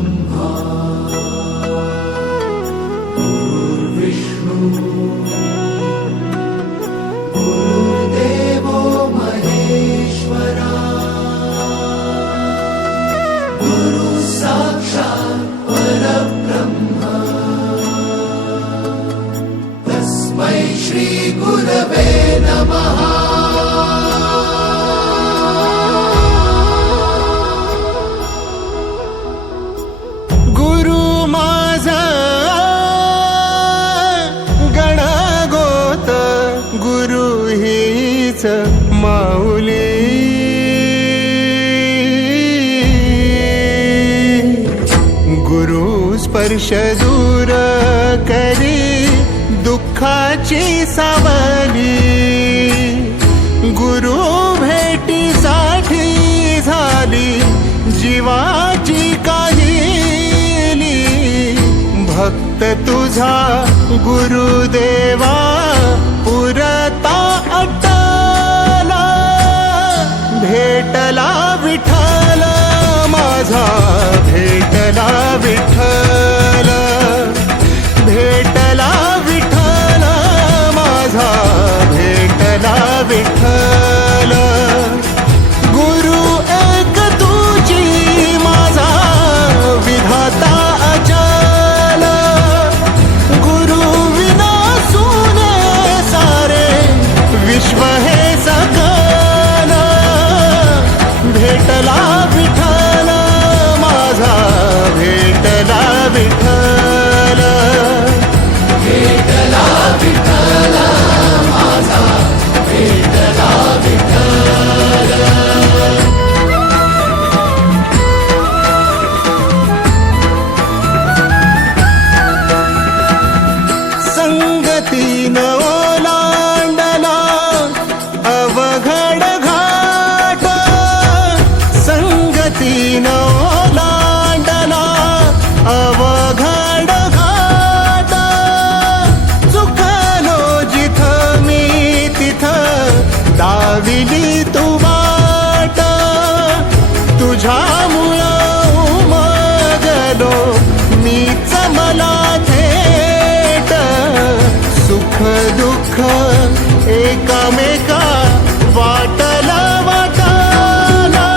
ब्रह्मा गुरुर्विष्णु गुरुर्देवो महेश्वरा गुरु साक्षात् परब्रह्म तस्मै श्री गुरवे नमः। माऊली गुरु स्पर्श दूर करी दुःखाची सावली गुरु भेटीसाठी झाली जीवाची काहिली भक्त तुझा गुरुदेवा पुरता भेटला विठ्ठल माझा भेटला विठ्ठल भेटला विठ्ठल माझा भेटला विठ्ठल गुरु एक तुझी माझा विधाता अचल गुरु विना सुने सारे विश्व हे सकल भेटला विठ्ठल माझा भेटला विठ्ठल भेटला विठ्ठल माझा भेटला विठ्ठल। संगतीन ओलांडला अवघड घाट संगतीन ओलांडला अवघड घाट चुकलो जिथं मी तिथं दाविली तू वाट तुझ्यामुळं उमगलो मीच मला थेट सुख दुःख एकामेका वाटला वाटाला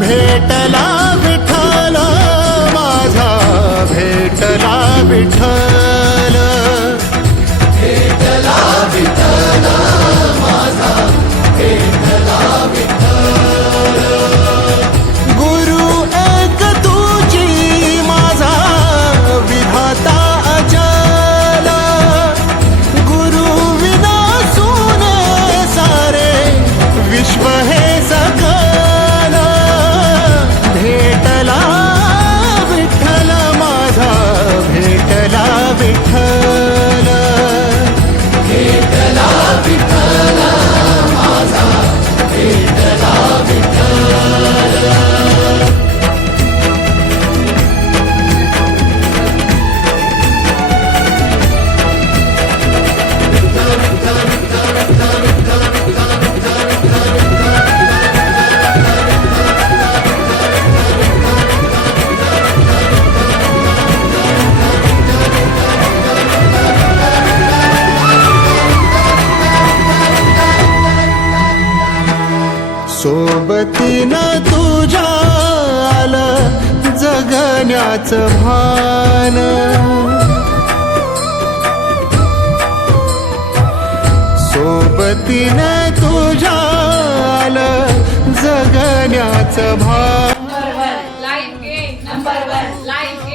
भेटला विठ्ठल माझा भेटला विठ्ठल भेटला विठ्ठल माझा भेटला विठ्ठल गुरु एक तुझी माझा विधाता अचल गुरु विना सुने सारे विश्व हे सकल भेटला विठ्ठल माझा भेटला विठ्ठल भेटला विठ्ठल माझा भेटला विठ्ठल। सोबतीनं तुझ्या आलं जगण्याचं भान सोबतीनं तुझ्या आलं जगण्याचं भान number 1 life gain number 1 life